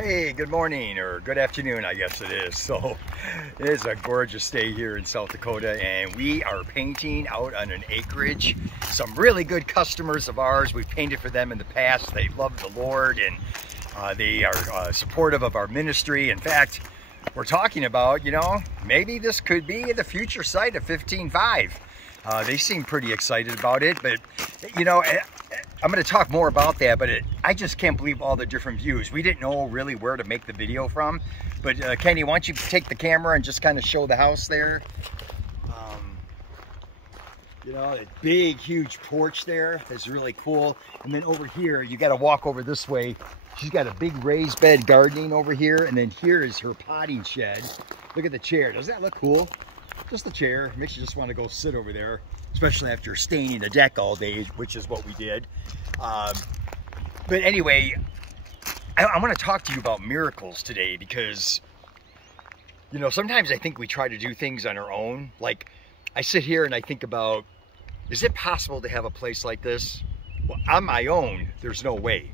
Hey, good morning or good afternoon, I guess it is. So it is a gorgeous day here in South Dakota, and we are painting out on an acreage. Some really good customers of ours. We've painted for them in the past. They love the Lord, and they are supportive of our ministry. In fact, we're talking about, maybe this could be the future site of 15.5. They seem pretty excited about it, but I'm going to talk more about that, but I just can't believe all the different views. We didn't know really where to make the video from, but Kenny, why don't you take the camera and just kind of show the house there? That big, huge porch there is really cool. And then over here, you got to walk over this way. She's got a big raised bed gardening over here, and then here is her potting shed. Look at the chair. Doesn't that look cool? Just the chair. Makes you just want to go sit over there, especially after staining the deck all day, which is what we did. But anyway, I want to talk to you about miracles today because, sometimes I think we try to do things on our own. Like, I sit here and I think about, is it possible to have a place like this? Well, on my own, there's no way,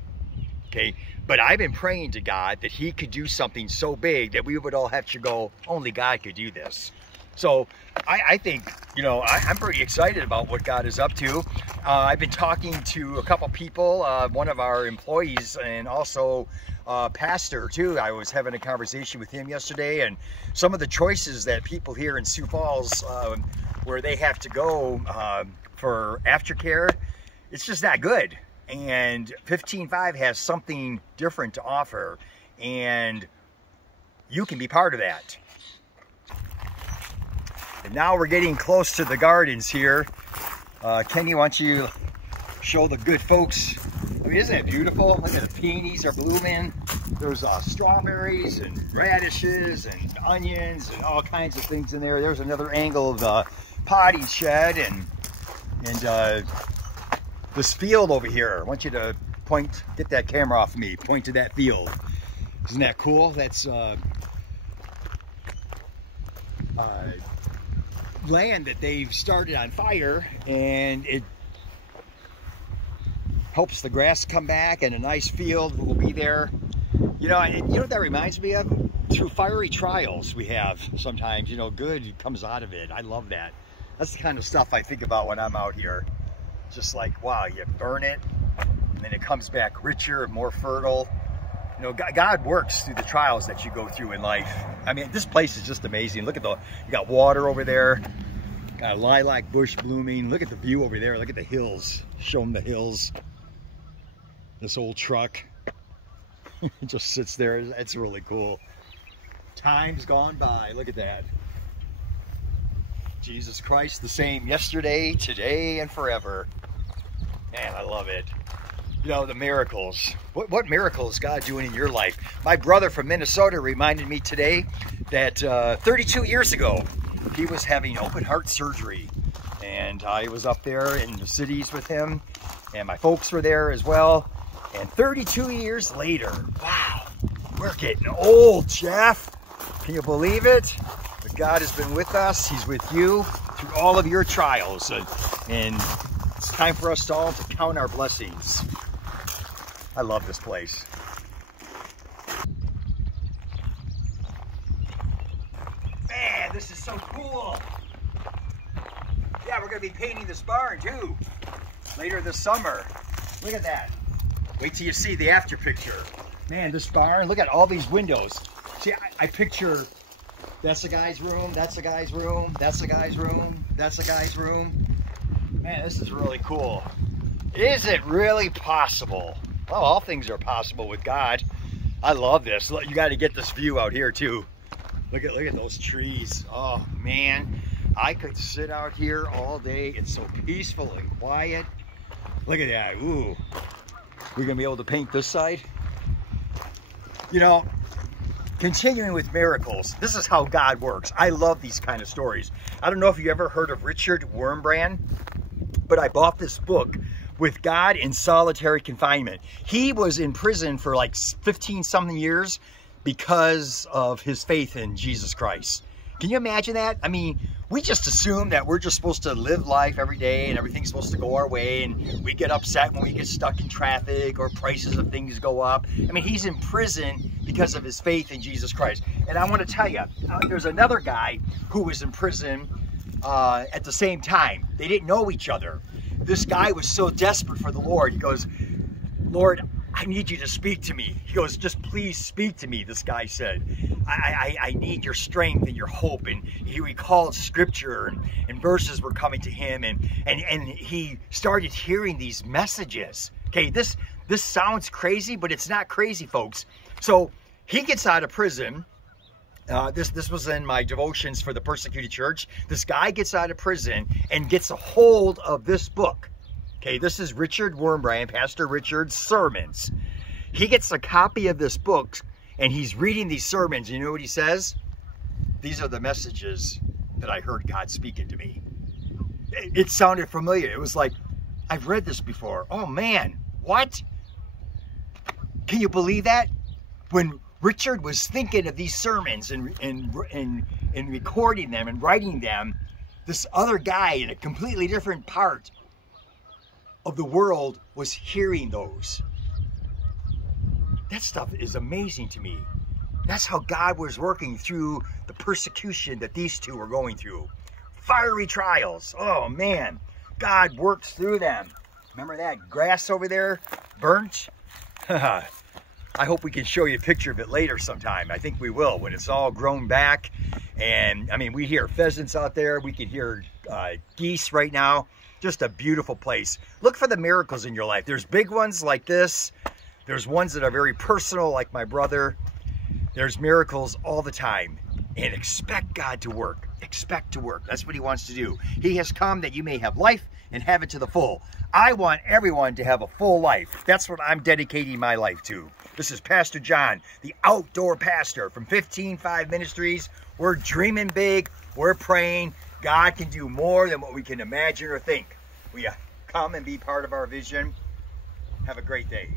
okay? But I've been praying to God that He could do something so big that we would all have to go, only God could do this. So I think, I'm pretty excited about what God is up to. I've been talking to a couple people, one of our employees and also pastor too. I was having a conversation with him yesterday, and some of the choices that people here in Sioux Falls, where they have to go for aftercare, it's just not good. And 15.5 has something different to offer, and you can be part of that. And now we're getting close to the gardens here. Kenny, why don't you show the good folks? I mean, isn't it beautiful? Look at the peonies are blooming. There's strawberries and radishes and onions and all kinds of things in there. There's another angle of the potting shed and this field over here. I want you to get that camera off of me. Point to that field. Isn't that cool? That's land that they've started on fire, and it helps the grass come back, and a nice field will be there. You know what that reminds me of? Through fiery trials we have sometimes, good comes out of it. I love that. That's the kind of stuff I think about when I'm out here. Just like, wow, you burn it and then it comes back richer, more fertile. God works through the trials that you go through in life. I mean, this place is just amazing. Look at you got water over there, got a lilac bush blooming. Look at the view over there. Look at the hills. Show them the hills. This old truck it just sits there. It's really cool. Time's gone by. Look at that. Jesus Christ, the same yesterday, today, and forever. Man, I love it. The miracles. What miracle is God doing in your life? My brother from Minnesota reminded me today that 32 years ago, he was having open heart surgery. And I was up there in the cities with him, and my folks were there as well. And 32 years later, wow, we're getting old, Jeff. Can you believe it? But God has been with us. He's with you through all of your trials. And it's time for us all to count our blessings. I love this place. Man, this is so cool. Yeah, we're going to be painting this barn too later this summer. Look at that. Wait till you see the after picture. Man, this barn, look at all these windows. See, I picture that's the guy's room, that's the guy's room, that's the guy's room, that's the guy's room. Man, this is really cool. Is it really possible? Well, all things are possible with God. I love this. You got to get this view out here too. Look at those trees. Oh man, I could sit out here all day. It's so peaceful and quiet. Look at that. Ooh, we're gonna be able to paint this side. Continuing with miracles. This is how God works. I love these kind of stories. I don't know if you ever heard of Richard Wurmbrand, but I bought this book, With God in Solitary Confinement. He was in prison for like 15-something years because of his faith in Jesus Christ. Can you imagine that? I mean, we just assume that we're just supposed to live life every day and everything's supposed to go our way, and we get upset when we get stuck in traffic or prices of things go up. I mean, he's in prison because of his faith in Jesus Christ. And I want to tell you, there's another guy who was in prison at the same time. They didn't know each other. This guy was so desperate for the Lord. He goes, Lord, I need you to speak to me. He goes, just please speak to me, this guy said. I need your strength and your hope. And he recalled scripture, and verses were coming to him, and he started hearing these messages. Okay, this sounds crazy, but it's not crazy, folks. So he gets out of prison. This was in my devotions for the persecuted church. This guy gets out of prison and gets a hold of this book. Okay, this is Richard Wurmbrand, Pastor Richard's sermons. He gets a copy of this book and he's reading these sermons. You know what he says? These are the messages that I heard God speaking to me. It sounded familiar. It was like, I've read this before. Oh man, what? Can you believe that? When Richard was thinking of these sermons and recording them and writing them, this other guy in a completely different part of the world was hearing those. That stuff is amazing to me. That's how God was working through the persecution that these two were going through. Fiery trials. Oh man, God worked through them. Remember that grass over there burnt? I hope we can show you a picture of it later sometime. I think we will, when it's all grown back. And I mean, we hear pheasants out there. We can hear geese right now. Just a beautiful place. Look for the miracles in your life. There's big ones like this. There's ones that are very personal, like my brother. There's miracles all the time. And expect God to work. Expect to work. That's what he wants to do. He has come that you may have life and have it to the full. I want everyone to have a full life. That's what I'm dedicating my life to. This is Pastor John, the outdoor pastor from 15-5 Ministries. We're dreaming big. We're praying. God can do more than what we can imagine or think. Will you come and be part of our vision? Have a great day.